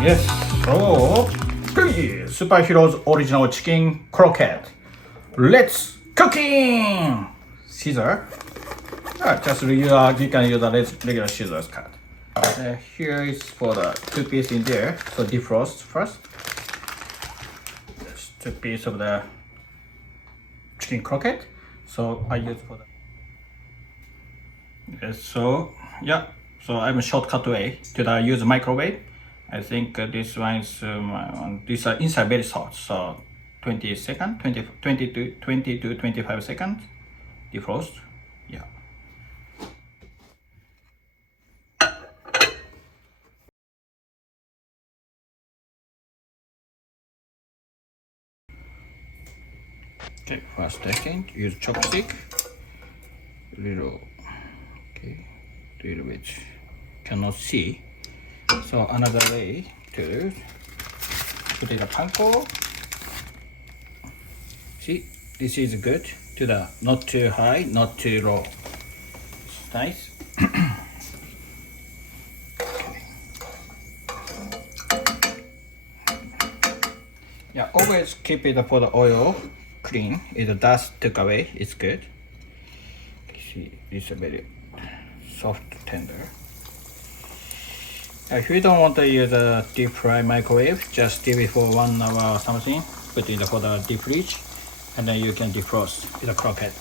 Yes, so Super Hero's original chicken croquette. Let's cooking! Scissor. Just you can use a regular scissors cut. Here is for the 2 pieces in there. So defrost first. There's 2 pieces of the chicken croquette. So I use for the. Yes, so yeah. So I'm a shortcut way to the use microwave. I think this one is this inside very hot, so 20 seconds, 20 to 25 seconds defrost. Yeah. Okay, first second, use chopstick. Little, okay, little bit. Cannot see. So another way to put in a panko. See, this is good to the not too high, not too low. It's nice. Yeah, always keep it for the oil clean. If the dust took away, it's good. See, it's a very soft, tender. If you don't want to use a deep fry microwave, just leave it for 1 hour or something. Put it for the deep fridge, and then you can defrost with a croquette.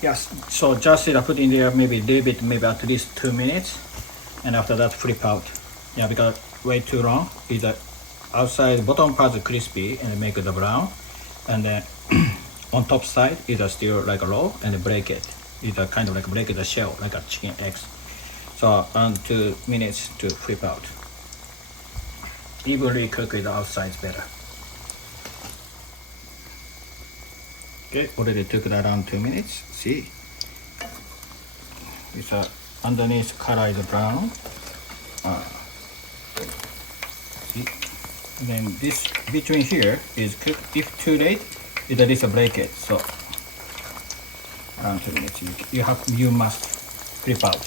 Yes, so just put in there maybe a little bit, maybe at least 2 minutes, and after that flip out. Yeah, because way too long is the outside bottom part is crispy and make it brown, and then on top side is still like raw and break it. It's kind of like break the shell like a chicken eggs. So around 2 minutes to flip out. Evenly cook it outside better. Okay, already took it around 2 minutes. See, it's underneath color is brown. See, and then this between here is cooked. If too late, it is a break it. So around 2 minutes, you must flip out.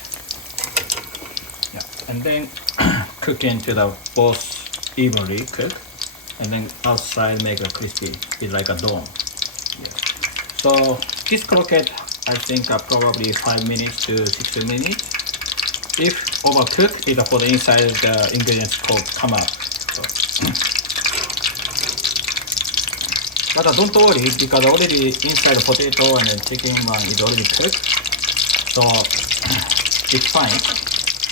Yeah, and then cook into the both evenly cook, and then outside make a crispy. It's like a dome. Yeah. So this croquette, I think probably 5 minutes to 6 minutes. If overcooked, it's for the inside the ingredients come up. So. But don't worry, because already inside the potato and the chicken one is already cooked, so it's fine.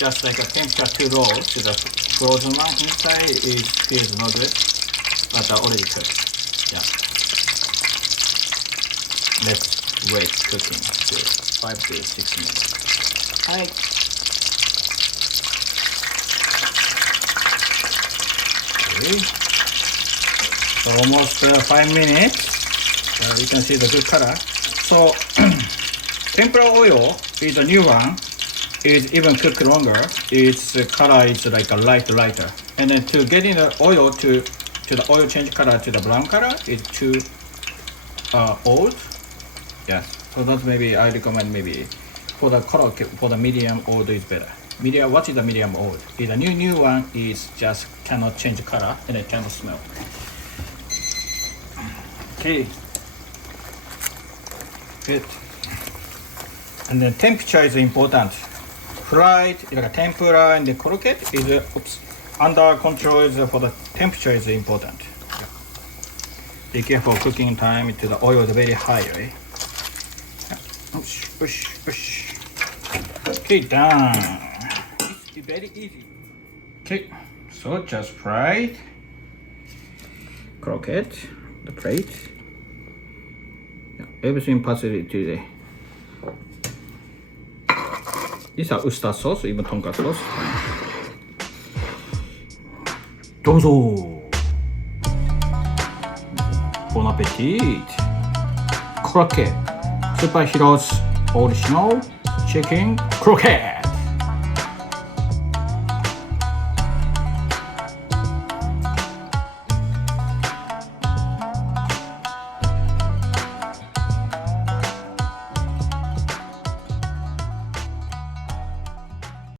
Just like a temperature too low to the frozen one inside feels no good, but already cooked. Yeah. Let's wait cooking to 5 to 6 minutes. Hi. Okay. So almost 5 minutes. You can see the good color. So tempura oil is a new one. It's even cooked longer. Its color is like a lighter. And then to get in the oil to the oil change color to the brown color is too old. Yes. So that maybe I recommend maybe for the color for the medium old is better. Medium. What is the medium old? The new one is just cannot change color and it cannot smell. Okay. Good. And then temperature is important. Fried, like a tempura and the croquette is under control. Is for the temperature is important. Yeah. Be careful cooking time to the oil is very high, right? Yeah. Push. Okay, done. It's very easy. Okay, so just fried croquette, the plate. Yeah, everything passed today. These are oyster sauce, even tonkatsu sauce. どうぞ。Bon appetit. Croquette. Super Hero's original chicken croquette.